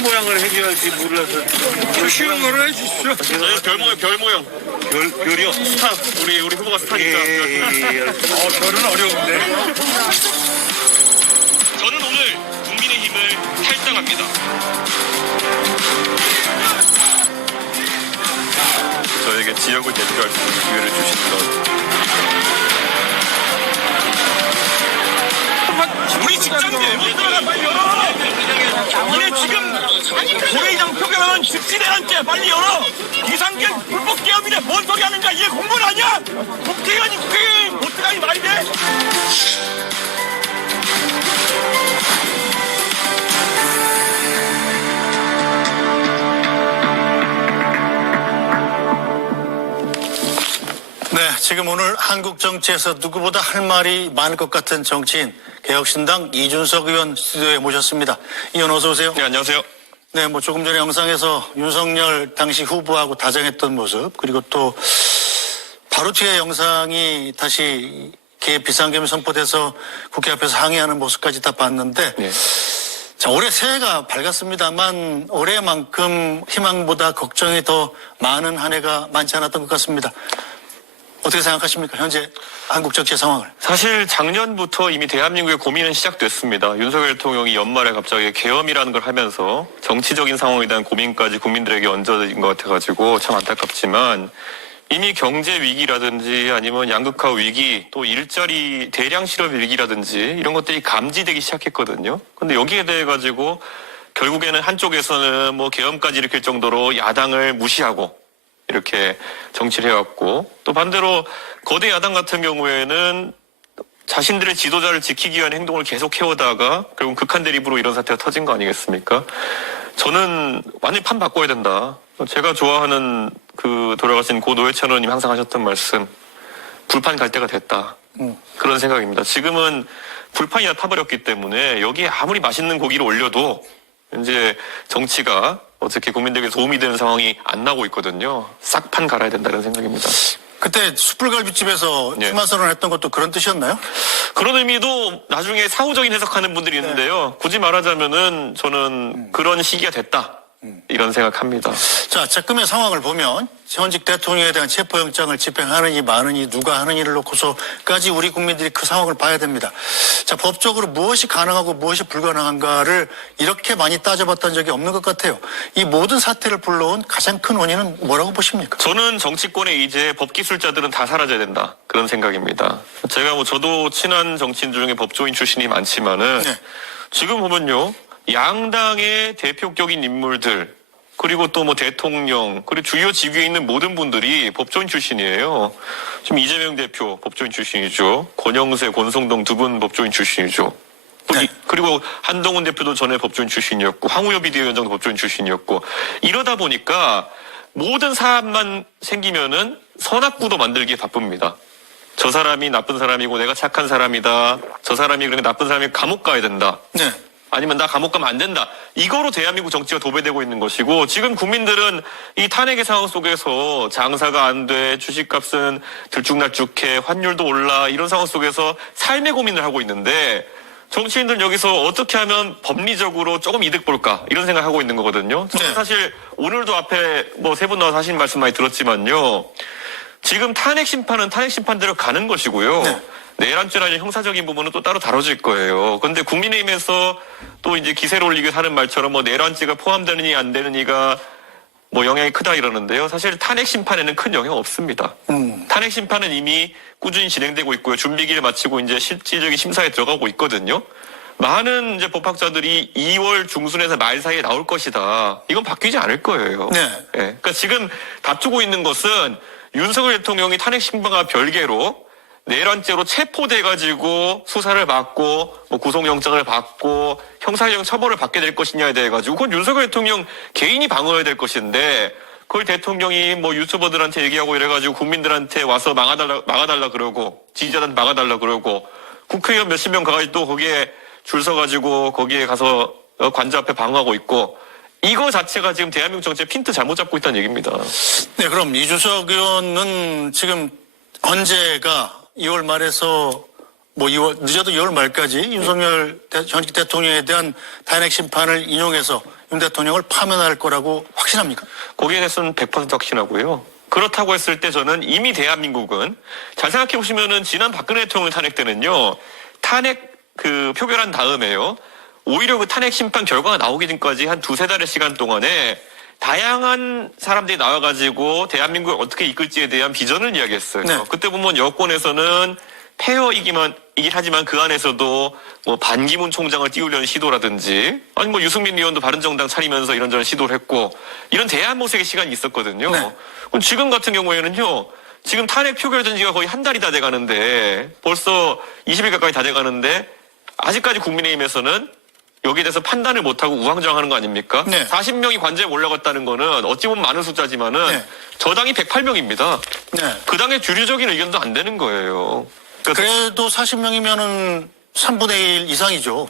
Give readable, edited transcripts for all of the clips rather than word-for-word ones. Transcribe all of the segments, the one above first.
이런 모양을 해줘야지 몰라서. 쉬운 거를 해주십시오. 별 모양. 별이요? 스타. 우리 후보가 스타니까. 별은 어려운데. 저는 오늘 국민의힘을 탈당합니다. 저에게 지역을 대표할 수 있는 기회를 주신 것. 우리 직장인들 못 들어가 빨리 열어. 이게 지금 고회장 표결하는 즉시대란죄 빨리 열어. 이상균 불법 기업이네. 뭔 소리 하는 거야. 이게 공무원 아니야? 국회의원이 못 들어가니 말이 돼? 네, 지금 오늘 한국 정치에서 누구보다 할 말이 많을 것 같은 정치인 개혁신당 이준석 의원 스튜디오에 모셨습니다. 의원 어서 오세요. 네, 안녕하세요. 네, 뭐 조금 전에 영상에서 윤석열 당시 후보하고 다정했던 모습, 그리고 또 바로 뒤에 영상이 다시 개입 비상계엄이 선포돼서 국회 앞에서 항의하는 모습까지 다 봤는데, 네. 자, 올해 새해가 밝았습니다만 올해만큼 희망보다 걱정이 더 많은 한 해가 많지 않았던 것 같습니다. 어떻게 생각하십니까? 현재 한국 정치 상황을. 사실 작년부터 이미 대한민국의 고민은 시작됐습니다. 윤석열 대통령이 연말에 갑자기 계엄이라는 걸 하면서 정치적인 상황에 대한 고민까지 국민들에게 얹어진 것 같아가지고 참 안타깝지만 이미 경제 위기라든지 아니면 양극화 위기 또 일자리 대량 실업 위기라든지 이런 것들이 감지되기 시작했거든요. 근데 여기에 대해 가지고 결국에는 한쪽에서는 뭐 계엄까지 일으킬 정도로 야당을 무시하고 이렇게 정치를 해왔고 또 반대로 거대 야당 같은 경우에는 자신들의 지도자를 지키기 위한 행동을 계속 해오다가 결국 극한 대립으로 이런 사태가 터진 거 아니겠습니까? 저는 완전히 판 바꿔야 된다. 제가 좋아하는 그 돌아가신 고 노회찬 의원님이 항상 하셨던 말씀, 불판 갈 때가 됐다. 그런 생각입니다. 지금은 불판이 다 타버렸기 때문에 여기에 아무리 맛있는 고기를 올려도 이제 정치가 어떻게 국민들에게 도움이 되는 상황이 안 나고 있거든요. 싹판 갈아야 된다는 생각입니다. 그때 숯불갈비집에서 네. 출마 선언했던 것도 그런 뜻이었나요? 그런 의미도 나중에 사후적인 해석하는 분들이 있는데요. 굳이 말하자면은 저는 그런 시기가 됐다. 이런 생각합니다. 자, 지금의 상황을 보면 현직 대통령에 대한 체포영장을 집행하느니 마느니 누가 하느니를 놓고서까지 우리 국민들이 그 상황을 봐야 됩니다. 자, 법적으로 무엇이 가능하고 무엇이 불가능한가를 이렇게 많이 따져봤던 적이 없는 것 같아요. 이 모든 사태를 불러온 가장 큰 원인은 뭐라고 보십니까? 저는 정치권에 이제 법기술자들은 다 사라져야 된다. 그런 생각입니다. 제가 저도 친한 정치인 중에 법조인 출신이 많지만은 네. 지금 보면요. 양당의 대표격인 인물들 그리고 또 뭐 대통령 그리고 주요 직위에 있는 모든 분들이 법조인 출신이에요. 지금 이재명 대표 법조인 출신이죠. 권영세, 권성동 두 분 법조인 출신이죠. 네. 그리고 한동훈 대표도 전에 법조인 출신이었고 황우여 비대위원장도 법조인 출신이었고 이러다 보니까 모든 사안만 생기면은 선악구도 만들기에 바쁩니다. 저 사람이 나쁜 사람이고 내가 착한 사람이다. 저 사람이 그러니까 나쁜 사람이 감옥 가야 된다. 네. 아니면 나 감옥 가면 안 된다. 이거로 대한민국 정치가 도배되고 있는 것이고 지금 국민들은 이 탄핵의 상황 속에서 장사가 안 돼, 주식값은 들쭉날쭉해, 환율도 올라 이런 상황 속에서 삶의 고민을 하고 있는데 정치인들 여기서 어떻게 하면 법리적으로 조금 이득 볼까 이런 생각하고 있는 거거든요. 저는 네. 사실 오늘도 앞에 뭐 세 분 나와서 하신 말씀 많이 들었지만요. 지금 탄핵 심판은 탄핵 심판대로 가는 것이고요. 네. 내란죄나 형사적인 부분은 또 따로 다뤄질 거예요. 그런데 국민의힘에서 또 이제 기세를 올리기 위해서 하는 말처럼 뭐 내란죄가 포함되느니 안 되느니가 뭐 영향이 크다 이러는데요. 사실 탄핵 심판에는 큰 영향 없습니다. 탄핵 심판은 이미 꾸준히 진행되고 있고요. 준비기를 마치고 이제 실질적인 심사에 들어가고 있거든요. 많은 이제 법학자들이 2월 중순에서 말 사이에 나올 것이다. 이건 바뀌지 않을 거예요. 네. 예. 그러니까 지금 다투고 있는 것은 윤석열 대통령이 탄핵 심판과 별개로 내란죄로 체포돼가지고 수사를 받고 뭐 구속영장을 받고 형사형 처벌을 받게 될 것이냐에 대해 가지고 그건 윤석열 대통령 개인이 방어해야 될 것인데 그걸 대통령이 뭐 유튜버들한테 얘기하고 이래가지고 국민들한테 와서 막아달라 그러고 지지자들한테 막아달라 그러고 국회의원 몇십 명 가가지고 또 거기에 줄 서가지고 거기에 가서 관저 앞에 방어하고 있고 이거 자체가 지금 대한민국 정치의 핀트 잘못 잡고 있다는 얘기입니다. 네, 그럼 이준석 의원은 지금 언제가 2월 말에서 뭐 2월 늦어도 2월 말까지 윤석열 전직 대통령에 대한 탄핵 심판을 인용해서 윤 대통령을 파면할 거라고 확신합니까? 거기에 대해서는 100% 확신하고요. 그렇다고 했을 때 저는 이미 대한민국은 잘 생각해 보시면은 지난 박근혜 대통령 탄핵 때는요. 탄핵 표결한 다음에요. 오히려 그 탄핵 심판 결과가 나오기 전까지 한 2-3달의 시간 동안에 다양한 사람들이 나와가지고 대한민국을 어떻게 이끌지에 대한 비전을 이야기했어요. 네. 그때 보면 여권에서는 페어이긴 하지만 그 안에서도 뭐 반기문 총장을 띄우려는 시도라든지 아니 뭐 유승민 의원도 바른정당 차리면서 이런저런 시도를 했고 이런 대한모색의 시간이 있었거든요. 네. 그럼 지금 같은 경우에는요. 지금 탄핵 표결된 지가 거의 한 달이 다 돼가는데 벌써 20일 가까이 다 돼가는데 아직까지 국민의힘에서는 여기에 대해서 판단을 못하고 우왕좌왕하는 거 아닙니까? 네. 40명이 관저에 올라갔다는 거는 어찌 보면 많은 숫자지만은 네. 저당이 108명입니다. 네. 그 당의 주류적인 의견도 안 되는 거예요. 그러니까 그래도 40명이면은 3분의 1 이상이죠.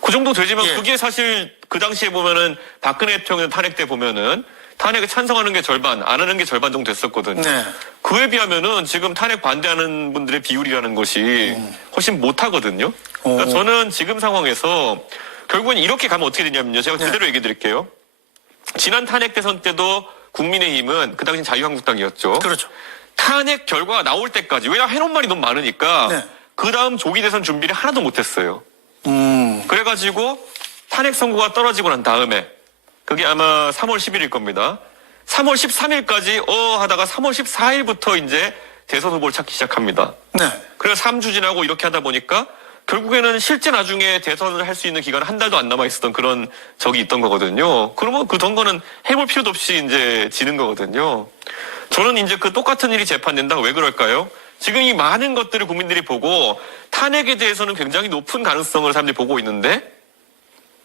그 정도 되지만 예. 그게 사실 그 당시에 보면은 박근혜 대통령 탄핵 때 보면은 탄핵에 찬성하는 게 절반, 안 하는 게 절반 정도 됐었거든요. 네. 그에 비하면은 지금 탄핵 반대하는 분들의 비율이라는 것이 훨씬 못하거든요. 그러니까 저는 지금 상황에서 결국엔 이렇게 가면 어떻게 되냐면요. 제가 그대로 얘기해 드릴게요. 지난 탄핵 대선 때도 국민의힘은 그 당시 자유한국당이었죠. 그렇죠. 탄핵 결과가 나올 때까지 왜냐하면 해놓은 말이 너무 많으니까 네. 그 다음 조기 대선 준비를 하나도 못했어요. 그래가지고 탄핵 선고가 떨어지고 난 다음에 그게 아마 3월 10일일 겁니다. 3월 13일까지 하다가 3월 14일부터 이제 대선 후보를 찾기 시작합니다. 네. 그래서 3주 지나고 이렇게 하다 보니까 결국에는 실제 나중에 대선을 할 수 있는 기간 한 달도 안 남아 있었던 그런 적이 있던 거거든요. 그러면 그 선거는 해볼 필요도 없이 이제 지는 거거든요. 저는 이제 그 똑같은 일이 재판된다. 왜 그럴까요? 지금 이 많은 것들을 국민들이 보고 탄핵에 대해서는 굉장히 높은 가능성을 사람들이 보고 있는데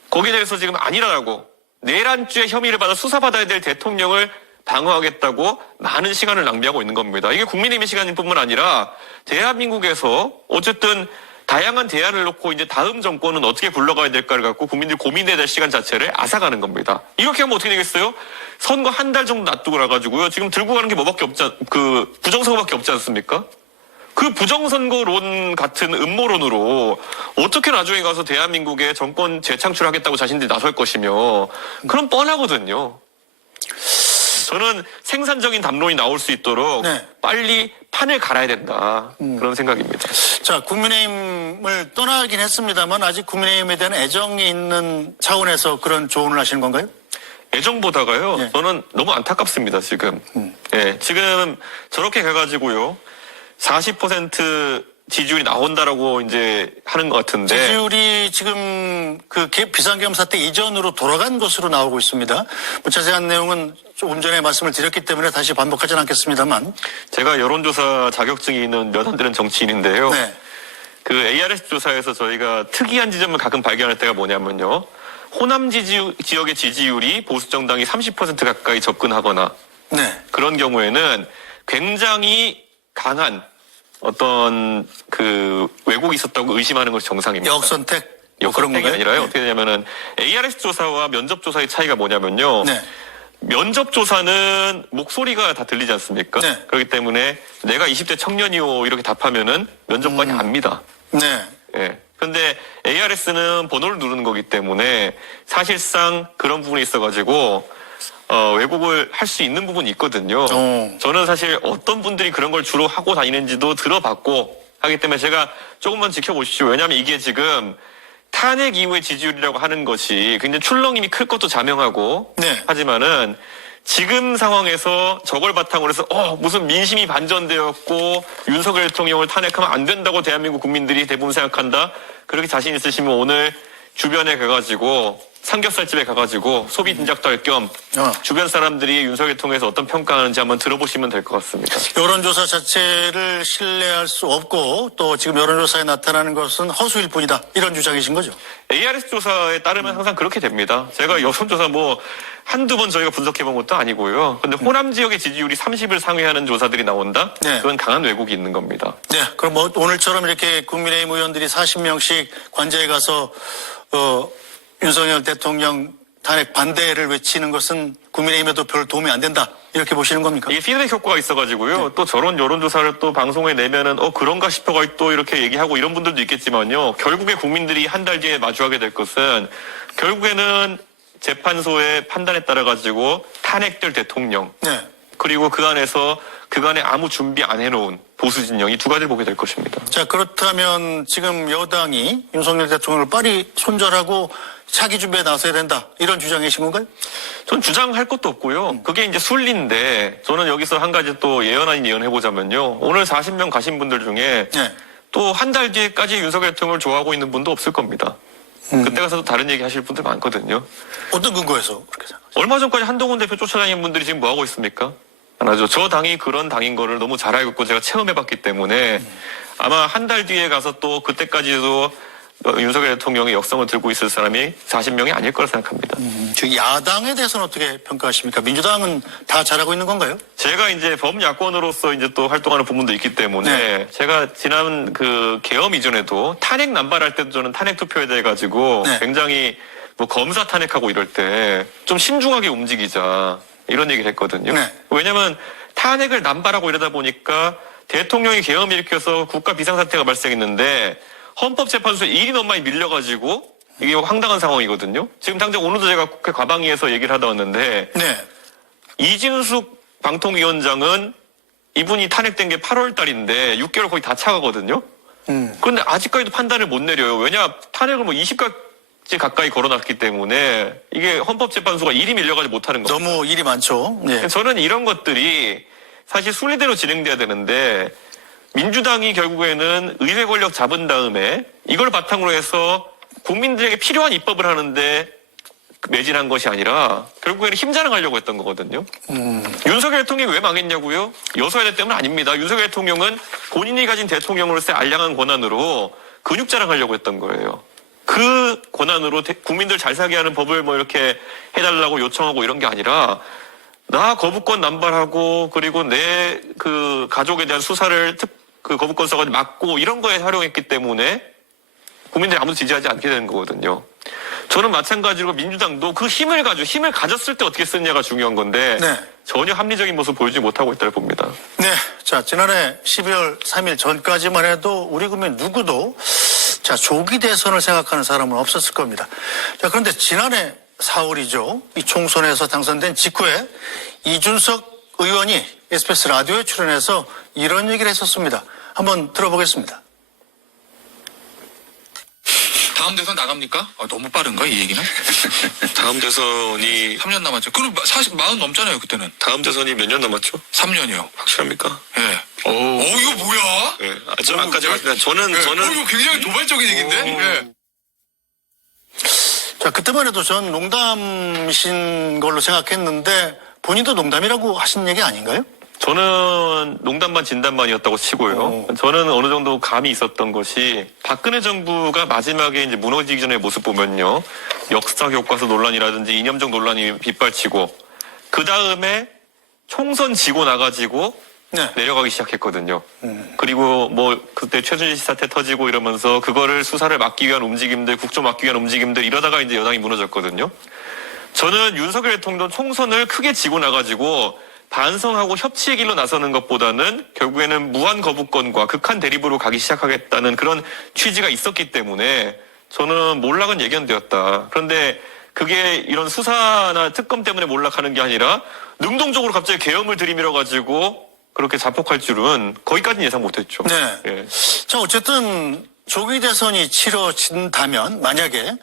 거기에 대해서 지금 아니라고 내란죄 혐의를 받아 수사받아야 될 대통령을 방어하겠다고 많은 시간을 낭비하고 있는 겁니다. 이게 국민의힘의 시간일 뿐만 아니라 대한민국에서 어쨌든 다양한 대안을 놓고 이제 다음 정권은 어떻게 굴러가야 될까를 갖고 국민들이 고민해야 될 시간 자체를 앗아가는 겁니다. 이렇게 하면 어떻게 되겠어요? 선거 한 달 정도 놔두고 나가지고요. 지금 들고 가는 게 뭐밖에 없지, 부정선거밖에 없지 않습니까? 그 부정선거론 같은 음모론으로 어떻게 나중에 가서 대한민국의 정권 재창출하겠다고 자신들이 나설 것이며 그럼 뻔하거든요. 저는 생산적인 담론이 나올 수 있도록 네. 빨리 판을 갈아야 된다. 그런 생각입니다. 자, 국민의힘을 떠나긴 했습니다만 아직 국민의힘에 대한 애정이 있는 차원에서 그런 조언을 하시는 건가요? 애정보다가요. 네. 저는 너무 안타깝습니다. 지금. 예, 지금 저렇게 가가지고요. 40% 지지율이 나온다라고 이제 하는 것 같은데. 지지율이 지금 그 비상계엄 사태 이전으로 돌아간 것으로 나오고 있습니다. 뭐 자세한 내용은 조금 전에 말씀을 드렸기 때문에 다시 반복하지는 않겠습니다만. 제가 여론조사 자격증이 있는 몇 안 되는 정치인인데요. 네. 그 ARS 조사에서 저희가 특이한 지점을 가끔 발견할 때가 뭐냐면요. 호남 지역의 지지율이 보수정당이 30% 가까이 접근하거나 네. 그런 경우에는 굉장히 강한 어떤 그 왜곡이 있었다고 의심하는 것이 정상입니다. 역선택. 뭐 그런 역선택이 건가요? 아니라요. 네. 어떻게 되냐면은 ARS 조사와 면접 조사의 차이가 뭐냐면요. 네. 면접 조사는 목소리가 다 들리지 않습니까? 네. 그렇기 때문에 내가 20대 청년이요 이렇게 답하면은 면접관이 압니다. 네. 예. 근데 ARS는 번호를 누르는 거기 때문에 사실상 그런 부분이 있어가지고 왜곡을 할 수 있는 부분이 있거든요. 저는 사실 어떤 분들이 그런 걸 주로 하고 다니는지도 들어봤고 하기 때문에 제가 조금만 지켜보십시오. 왜냐하면 이게 지금 탄핵 이후의 지지율이라고 하는 것이 굉장히 출렁임이 클 것도 자명하고 네. 하지만은 지금 상황에서 저걸 바탕으로 해서 무슨 민심이 반전되었고 윤석열 대통령을 탄핵하면 안 된다고 대한민국 국민들이 대부분 생각한다. 그렇게 자신 있으시면 오늘 주변에 가가지고 삼겹살집에 가가지도 소비 진작도 할 겸 주변 사람들이 윤석열 통해서 어떤 평가하는지 한번 들어보시면 될 것 같습니다. 여론조사 자체를 신뢰할 수 없고 또 지금 여론조사에 나타나는 것은 허수일 뿐이다. 이런 주장이신 거죠? ARS 조사에 따르면 항상 그렇게 됩니다. 제가 여론조사 한두 번 저희가 분석해 본 것도 아니고요. 근데 호남 지역의 지지율이 30을 상회하는 조사들이 나온다? 네. 그건 강한 왜곡이 있는 겁니다. 네. 그럼 오늘처럼 이렇게 국민의힘 의원들이 40명씩 관저에 가서 윤석열 대통령 탄핵 반대를 외치는 것은 국민의힘에도 별 도움이 안 된다. 이렇게 보시는 겁니까? 이게 피드백 효과가 있어가지고요. 네. 또 저런 여론조사를 또 방송에 내면은 그런가 싶어가 또 이렇게 얘기하고 이런 분들도 있겠지만요. 결국에 국민들이 한 달 뒤에 마주하게 될 것은 결국에는 재판소의 판단에 따라 가지고 탄핵될 대통령 네. 그리고 그 안에서 그간에 아무 준비 안 해놓은 보수 진영이 두 가지를 보게 될 것입니다. 자, 그렇다면 지금 여당이 윤석열 대통령을 빨리 손절하고 차기 준비에 나서야 된다. 이런 주장이신 건가요? 전 주장할 것도 없고요. 그게 이제 순리인데 저는 여기서 한 가지 또 예언 아닌 예언해보자면요. 오늘 40명 가신 분들 중에 네. 또 한 달 뒤에까지 윤석열 대통령을 좋아하고 있는 분도 없을 겁니다. 그때 가서도 다른 얘기 하실 분들 많거든요. 어떤 근거에서 그렇게 생각하세요? 얼마 전까지 한동훈 대표 쫓아다니는 분들이 지금 뭐 하고 있습니까? 하나죠. 저 당이 그런 당인 거를 너무 잘 알고 있고 제가 체험해봤기 때문에 아마 한 달 뒤에 가서 또 그때까지도 윤석열 대통령의 역성을 들고 있을 사람이 40명이 아닐 거라 생각합니다. 즉 야당에 대해서는 어떻게 평가하십니까? 민주당은 다 잘하고 있는 건가요? 제가 이제 범야권으로서 이제 또 활동하는 부분도 있기 때문에 네. 제가 지난 그 계엄 이전에도 탄핵 남발할 때도 저는 탄핵 투표에 대해 가지고 네. 굉장히 뭐 검사 탄핵하고 이럴 때 좀 신중하게 움직이자 이런 얘기를 했거든요. 네. 왜냐하면 탄핵을 남발하고 이러다 보니까 대통령이 계엄 일으켜서 국가 비상사태가 발생했는데 헌법재판소에 일이 너무 많이 밀려가지고 이게 황당한 상황이거든요. 지금 당장 오늘도 제가 국회 과방위에서 얘기를 하다 왔는데 네. 이진숙 방통위원장은 이분이 탄핵된 게 8월 달인데 6개월 거의 다 차가거든요. 그런데 아직까지도 판단을 못 내려요. 왜냐 탄핵을 뭐 20가지 가까이 걸어놨기 때문에 이게 헌법재판소가 일이 밀려가지고 못하는 거예요. 너무 일이 많죠. 네. 저는 이런 것들이 사실 순리대로 진행돼야 되는데 민주당이 결국에는 의회 권력 잡은 다음에 이걸 바탕으로 해서 국민들에게 필요한 입법을 하는데 매진한 것이 아니라 결국에는 힘자랑하려고 했던 거거든요. 윤석열 대통령이 왜 망했냐고요? 여소야대 때문 아닙니다. 윤석열 대통령은 본인이 가진 대통령으로서의 알량한 권한으로 근육 자랑하려고 했던 거예요. 그 권한으로 국민들 잘 살게 하는 법을 뭐 이렇게 해달라고 요청하고 이런 게 아니라 나 거부권 남발하고 그리고 내 그 가족에 대한 수사를 그 거부권 써가지고 막고 이런 거에 활용했기 때문에 국민들이 아무도 지지하지 않게 되는 거거든요. 저는 마찬가지로 민주당도 그 힘을 가졌을 때 어떻게 쓰느냐가 중요한 건데 네. 전혀 합리적인 모습을 보여주지 못하고 있다고 봅니다. 네. 자, 지난해 12월 3일 전까지만 해도 우리 국민 누구도 자, 조기 대선을 생각하는 사람은 없었을 겁니다. 자, 그런데 지난해 4월이죠. 이 총선에서 당선된 직후에 이준석 의원이 SBS 라디오에 출연해서 이런 얘기를 했었습니다. 한번 들어보겠습니다. 다음 대선 나갑니까? 너무 빠른가 이 얘기는? 다음 대선이 3년 남았죠. 그럼 40 넘잖아요 그때는. 다음 대선이 몇 년 남았죠? 3년이요. 확실합니까? 예. 이거 뭐야? 네. 좀 아까 제가 저는 이거 굉장히 도발적인 얘기인데. 예. 자, 그때만 해도 전 농담이신 걸로 생각했는데 본인도 농담이라고 하신 얘기 아닌가요? 저는 농담 반 진담 반이었다고 치고요. 저는 어느 정도 감이 있었던 것이 박근혜 정부가 마지막에 이제 무너지기 전의 모습 보면요. 역사 교과서 논란이라든지 이념적 논란이 빗발치고 그 다음에 총선 지고 나가지고 네. 내려가기 시작했거든요. 그리고 뭐 그때 최순실 씨 사태 터지고 이러면서 그거를 수사를 막기 위한 움직임들, 국정 막기 위한 움직임들 이러다가 이제 여당이 무너졌거든요. 저는 윤석열 대통령 총선을 크게 지고 나가지고 반성하고 협치의 길로 나서는 것보다는 결국에는 무한 거부권과 극한 대립으로 가기 시작하겠다는 그런 취지가 있었기 때문에 저는 몰락은 예견되었다. 그런데 그게 이런 수사나 특검 때문에 몰락하는 게 아니라 능동적으로 갑자기 계엄을 들이밀어 가지고 그렇게 자폭할 줄은 거기까지는 예상 못했죠. 네. 예. 자, 어쨌든 조기 대선이 치러진다면 만약에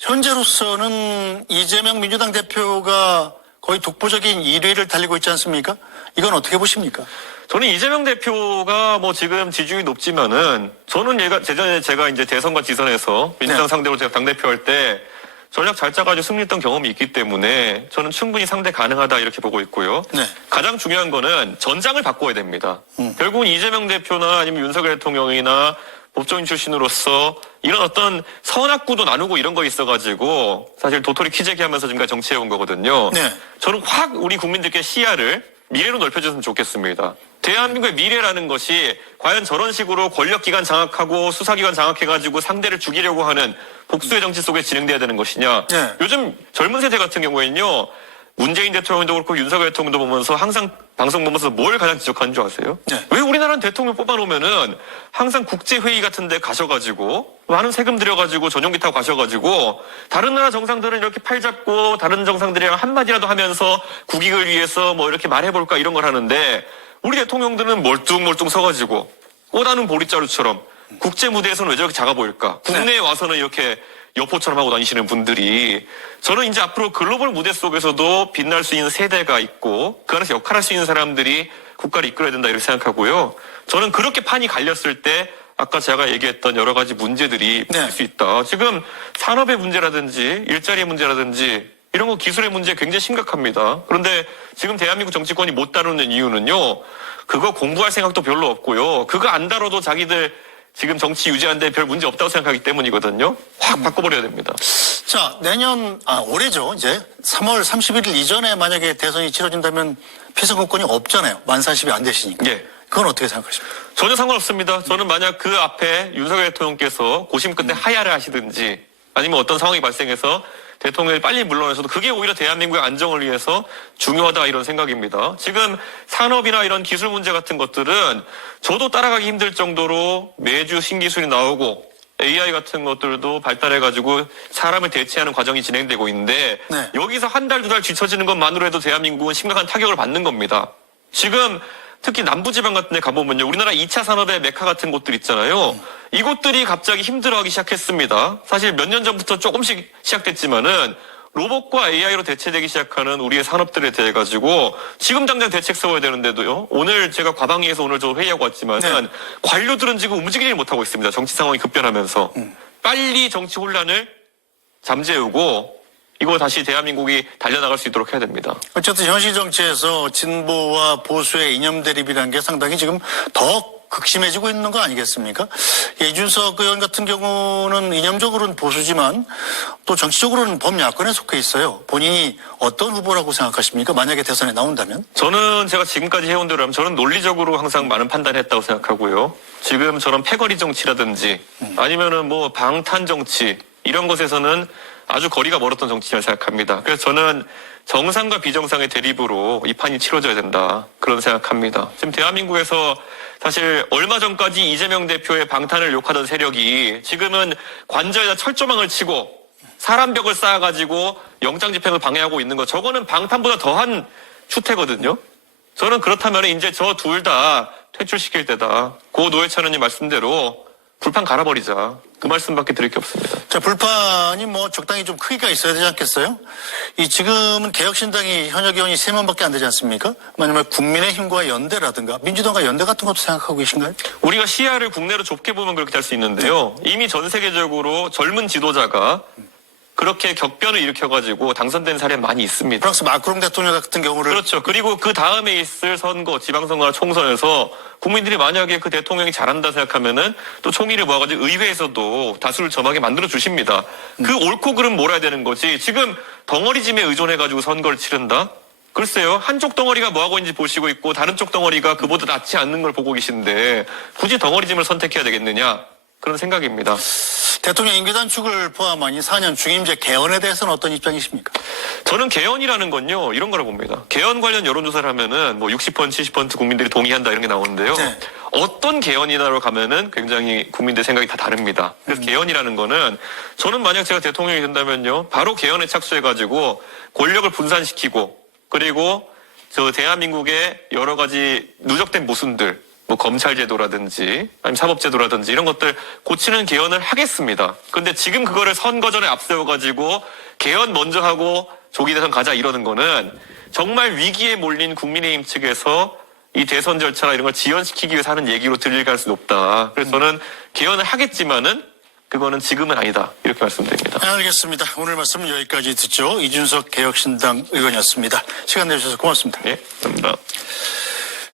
현재로서는 이재명 민주당 대표가 거의 독보적인 1위를 달리고 있지 않습니까? 이건 어떻게 보십니까? 저는 이재명 대표가 뭐 지금 지지율이 높지만은 저는 제전에 제가 이제 대선과 지선에서 민주당 네. 상대로 제가 당대표 할 때 전략 잘 짜가지고 승리했던 경험이 있기 때문에 저는 충분히 상대 가능하다 이렇게 보고 있고요. 네. 가장 중요한 거는 전장을 바꿔야 됩니다. 결국은 이재명 대표나 아니면 윤석열 대통령이나 법조인 출신으로서 이런 어떤 선악구도 나누고 이런 거 있어가지고 사실 도토리 키재기 하면서 지금까지 정치해온 거거든요. 네. 저는 확 우리 국민들께 시야를 미래로 넓혀줬으면 좋겠습니다. 대한민국의 미래라는 것이 과연 저런 식으로 권력기관 장악하고 수사기관 장악해가지고 상대를 죽이려고 하는 복수의 정치 속에 진행돼야 되는 것이냐. 네. 요즘 젊은 세대 같은 경우에는요. 문재인 대통령도 그렇고 윤석열 대통령도 보면서 항상 방송 보면서 뭘 가장 지적하는 줄 아세요? 네. 왜 우리나라는 대통령 뽑아놓으면은 항상 국제회의 같은 데 가셔가지고 많은 세금 들여가지고 전용기 타고 가셔가지고 다른 나라 정상들은 이렇게 팔 잡고 다른 정상들이랑 한마디라도 하면서 국익을 위해서 뭐 이렇게 말해볼까 이런 걸 하는데 우리 대통령들은 멀뚱멀뚱 서가지고 꼬다는 보릿자루처럼 국제 무대에서는 왜 저렇게 작아 보일까? 국내에 와서는 이렇게 여포처럼 하고 다니시는 분들이 저는 이제 앞으로 글로벌 무대 속에서도 빛날 수 있는 세대가 있고 그 안에서 역할할 수 있는 사람들이 국가를 이끌어야 된다 이렇게 생각하고요. 저는 그렇게 판이 갈렸을 때 아까 제가 얘기했던 여러 가지 문제들이 네. 있을 수 있다. 지금 산업의 문제라든지 일자리의 문제라든지 이런 거 기술의 문제 굉장히 심각합니다. 그런데 지금 대한민국 정치권이 못 다루는 이유는요. 그거 공부할 생각도 별로 없고요. 그거 안 다뤄도 자기들 지금 정치 유지하는데 별 문제 없다고 생각하기 때문이거든요. 확 바꿔버려야 됩니다. 자, 올해죠. 이제 3월 31일 이전에 만약에 대선이 치러진다면 피선거권이 없잖아요. 만 40이 안 되시니까. 예. 그건 어떻게 생각하십니까? 전혀 상관없습니다. 저는 만약 그 앞에 윤석열 대통령께서 고심 끝에 하야를 하시든지 아니면 어떤 상황이 발생해서 대통령이 빨리 물러나셔도 그게 오히려 대한민국의 안정을 위해서 중요하다 이런 생각입니다. 지금 산업이나 이런 기술 문제 같은 것들은 저도 따라가기 힘들 정도로 매주 신기술이 나오고 AI 같은 것들도 발달해가지고 사람을 대체하는 과정이 진행되고 있는데 네. 여기서 한 달, 두 달 뒤처지는 것만으로 해도 대한민국은 심각한 타격을 받는 겁니다. 지금 특히 남부지방 같은 데 가보면요. 우리나라 2차 산업의 메카 같은 곳들 있잖아요. 이곳들이 갑자기 힘들어하기 시작했습니다. 사실 몇 년 전부터 조금씩 시작됐지만은 로봇과 AI로 대체되기 시작하는 우리의 산업들에 대해 가지고 지금 당장 대책 세워야 되는데도요. 오늘 제가 과방위에서 오늘 저 회의하고 왔지만은 네. 관료들은 지금 움직이지 못하고 있습니다. 정치 상황이 급변하면서. 빨리 정치 혼란을 잠재우고 이거 다시 대한민국이 달려나갈 수 있도록 해야 됩니다. 어쨌든 현실 정치에서 진보와 보수의 이념 대립이라는 게 상당히 지금 더 극심해지고 있는 거 아니겠습니까? 이준석 의원 같은 경우는 이념적으로는 보수지만 또 정치적으로는 범야권에 속해 있어요. 본인이 어떤 후보라고 생각하십니까? 만약에 대선에 나온다면? 저는 제가 지금까지 해온 대로 하면 저는 논리적으로 항상 많은 판단을 했다고 생각하고요. 지금 저런 패거리 정치라든지 아니면은 뭐 방탄 정치 이런 것에서는 아주 거리가 멀었던 정치를 생각합니다. 그래서 저는 정상과 비정상의 대립으로 이 판이 치러져야 된다. 그런 생각합니다. 지금 대한민국에서 사실 얼마 전까지 이재명 대표의 방탄을 욕하던 세력이 지금은 관저에다 철조망을 치고 사람벽을 쌓아가지고 영장 집행을 방해하고 있는 거 저거는 방탄보다 더한 추태거든요. 저는 그렇다면 이제 저 둘 다 퇴출시킬 때다. 고 노회찬 의원님 말씀대로 불판 갈아버리자. 그 말씀밖에 드릴 게 없습니다. 자, 불판이 뭐 적당히 좀 크기가 있어야 되지 않겠어요? 지금은 개혁신당이 현역 의원이 3명밖에 안 되지 않습니까? 만약에 국민의힘과 연대라든가 민주당과 연대 같은 것도 생각하고 계신가요? 우리가 시야를 국내로 좁게 보면 그렇게 할 수 있는데요. 이미 전 세계적으로 젊은 지도자가 그렇게 격변을 일으켜가지고 당선된 사례 많이 있습니다. 프랑스 마크롱 대통령 같은 경우를 그렇죠. 그리고 그 다음에 있을 선거, 지방선거나 총선에서 국민들이 만약에 그 대통령이 잘한다 생각하면은 또 총의를 모아가지고 의회에서도 다수를 점하게 만들어 주십니다. 그 옳고 그름 몰아야 되는 거지. 지금 덩어리짐에 의존해가지고 선거를 치른다? 글쎄요. 한쪽 덩어리가 뭐하고 있는지 보시고 있고 다른 쪽 덩어리가 그보다 낫지 않는 걸 보고 계신데 굳이 덩어리짐을 선택해야 되겠느냐? 그런 생각입니다. 대통령 임기 단축을 포함한 이 4년 중임제 개헌에 대해서는 어떤 입장이십니까? 저는 개헌이라는 건요, 이런 거라고 봅니다. 개헌 관련 여론조사를 하면은 뭐 60%, 70% 국민들이 동의한다 이런 게 나오는데요. 네. 어떤 개헌이나로 가면은 굉장히 국민들 생각이 다 다릅니다. 그래서 개헌이라는 거는 저는 만약 제가 대통령이 된다면요, 바로 개헌에 착수해가지고 권력을 분산시키고 그리고 저 대한민국의 여러 가지 누적된 모순들, 뭐 검찰제도라든지 아니면 사법제도라든지 이런 것들 고치는 개헌을 하겠습니다. 그런데 지금 그거를 선거 전에 앞세워가지고 개헌 먼저 하고 조기 대선 가자 이러는 거는 정말 위기에 몰린 국민의힘 측에서 이 대선 절차나 이런 걸 지연시키기 위해서 하는 얘기로 들릴 가능성이 높다. 그래서 저는 개헌을 하겠지만은 그거는 지금은 아니다. 이렇게 말씀드립니다. 알겠습니다. 오늘 말씀은 여기까지 듣죠. 이준석 개혁신당 의원이었습니다. 시간 내주셔서 고맙습니다. 예, 감사합니다.